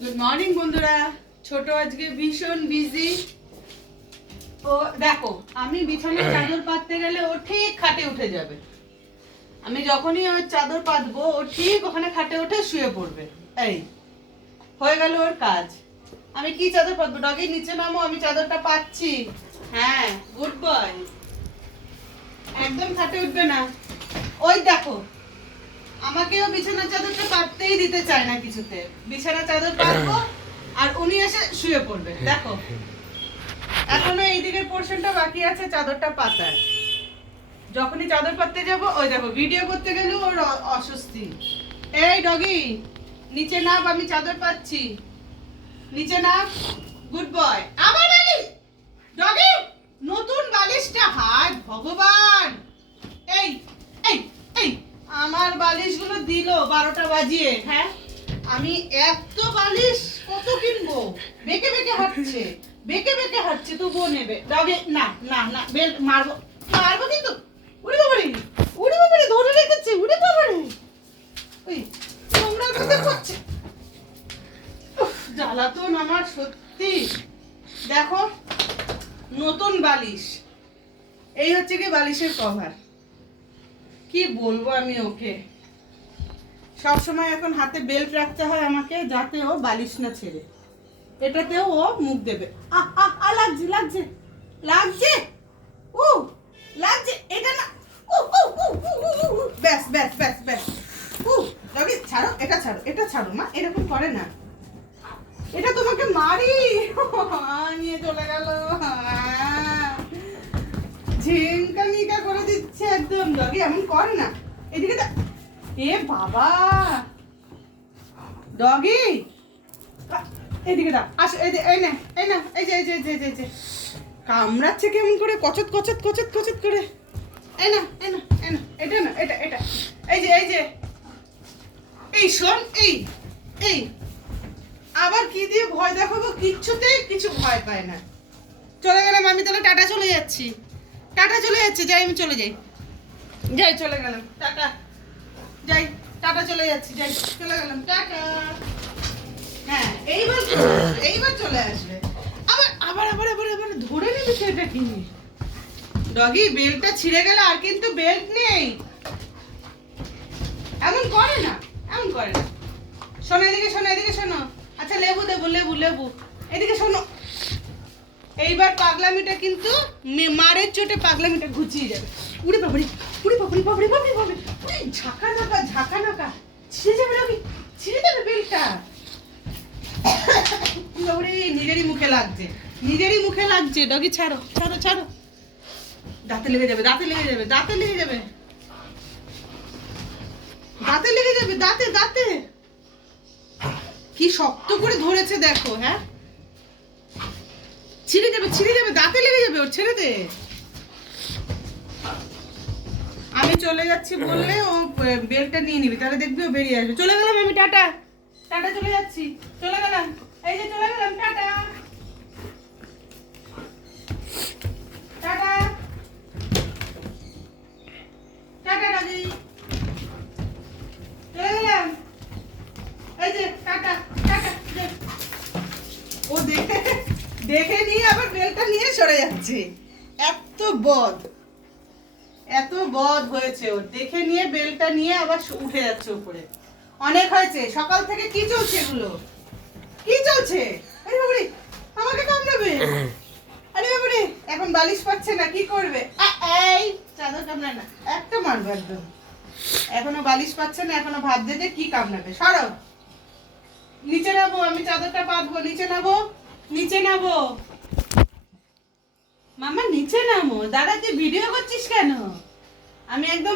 Good morning বন্ধুরা। ছোট আজকে ভীষণ বিজি। ও দেখো, আমি বিছানায় চাদর পাততে গেলে ও ঠিক খাটে উঠে যাবে। আমি যখনই ওর চাদর পাতবো ও ঠিক ওখানে খাটে উঠে শুয়ে পড়বে। এই হয়ে গেল ওর কাজ। আমি কি চাদর পাতবো? ডগি নিচে নামো, আমি চাদরটা পাচ্ছি। হ্যাঁ, গুড বয়। একদম খাটে উঠবে না। ওই দেখো, আমাকেও বিছানা চাদরটা পাততেই দিতে চায় না কিছুতে। বিছানা চাদর পাতবো আর উনি এসে শুয়ে পড়বে। দেখো, এখনো এই দিকের পোরশনটা বাকি আছে চাদরটা পাতার। যখনই চাদর পাততে যাব, ওই দেখো ভিডিও করতে গেলে ওর অস্বস্তি। এই ডগি, নিচে নাম, আমি চাদর পাচ্ছি। নিচে নাম, গুড বয়। আবার বালিশ, ডগি নতুন বালিশটা, হায় ভগবান। এই এই এই আমার বালিশগুলো দিল 12টা বাজিয়ে। হ্যাঁ, আমি এত বালিশ কত কিনবো? বেঁকে বেঁকে হাঁটছে, বেঁকে বেঁকে হাঁটছে, তবুও নেবে। ডগে না না না, বেল্ট মারবো, মারবো কিন্তু। উড়ে বাবারে, উড়ে বাবারে, ধরে রেখেছে, উড়ে বাবারে। ওই নোংরা করতে করছে। জ্বালাতন আমার সত্যি। দেখো, নতুন বালিশ। এই হচ্ছে কি বালিশের কভার। কি বলবো আমি ওকে। সব সময় এখন হাতে বেল্ট রাখতে হয় আমাকে, যাতে ও বালিশ না ছেড়ে। এটাতেও ও মুখ দেবে। লাগছে লাগছে লাগছে, ও লাগছে, এটা না। ব্যাস ব্যাস ব্যাস ব্যাস। রবি ছাড়ো, এটা ছাড়ো, এটা ছাড়ো মা, এরকম করে না। এটা তোমাকে মারি। নিয়ে চলে গেল। ঝিঙ্কা মিকা করে দিচ্ছে একদম। ডগি এমন করে না। এদিকে এ বাবা, ডগি এদিকে দাও, আসো। এই না, এই না, এই যে এই যে এই যে এই যে কামড়াচ্ছে কেমন করে, কচত কচত কচত কচত করে। এই না, এই না, এই না, এটা না, এটা এটা, এই যে এই যে এই শোন, এই এই আবার কি দিয়ে ভয় দেখাবো? কিচ্ছুতেই কিছু ভয় পায় না। চলে গেলাম আমি, তাহলে টাটা, চলে যাচ্ছি। টাটা, চলে যাচ্ছে, যাই, আমি চলে যাই। যাই, চলে গেলাম, টাটা, যাই, টাটা, চলে যাচ্ছি, যাই, চলে গেলাম, টাটা। হ্যাঁ, এইবার চলে আসবে। আবার আবার আবার আবার আবার ধরে নেবে সেটা কি? ডগি বেল্টটা ছিঁড়ে গেল, আর কিন্তু বেল্ট নেই। এমন করে না, এমন করে না। শোনো এদিকে, শোনো এদিকে, শোনো। আচ্ছা, লেবু দেবো, লেবু লেবু, এদিকে শোনো। এইবার পাগলামিটা কিন্তু মারের চোটে পাগলামিটা ঘুচিয়ে যাবে। উড়ে বাবরি, উড়ে বাবরি, বাবরি বাবরি বাবরি, উড়ে ঝাঁকা নাকা, ঝাঁকা নাকা, ছিঁড়ে যাবে ডগি, ছিঁড়ে যাবে বেল্টটা। নিজেরই মুখে লাগছে, নিজেরই মুখে লাগছে। ডগি ছাড়ো, ছাড়ো, ছাড়ো। দাঁতে লেগে যাবে, দাঁতে লেগে যাবে, দাঁতে লেগে যাবে, দাঁতে লেগে যাবে, দাঁতে দাঁতে। কি শক্ত করে ধরেছে দেখো। হ্যাঁ, ছিঁড়ে যাবে, ছিঁড়ে যাবে, দাঁতে লেগে যাবে ওর, ছেড়ে দে। আমি চলে যাচ্ছি বললে ও বেলটা নিয়ে নিবি, তাহলে দেখবি ও বেরিয়ে আসবে। চলে গেলাম আমি, টাটা, টাটা, চলে যাচ্ছি, চলে গেলাম, এই যে চলে গেলাম, টাটা, টাটা, টাটা রাজি, চলে গেলাম, এই যে টাটা, টাটা। ও দেখে দেখে নিয়ে আবার বেলটা নিয়ে সরে যাচ্ছে। এত বদ, এত বদ হয়েছে ওর। দেখে নিয়ে বেলটা নিয়ে আবার উঠে যাচ্ছে উপরে। অনেক হয়েছে। সকাল থেকে কি চলছে এগুলো? কি চলছে? আরে বাবারে, আমাকে কামড়াবে। আরে বাবারে, এখন বালিশ পাচ্ছে না, কি করবে? এই চাদর কামড়ায় না, একটা মারবো একদম। এখনো বালিশ পাচ্ছে না, এখনো ভাবছে যে কি কামড়াবে। সরো, নিচে নামো, আমি চাদরটা পাতবো। নিচে নামো, নিচে নামো মামা, নিচে নামো। দাদা তুই ভিডিও করছিস কেন? আমি একদম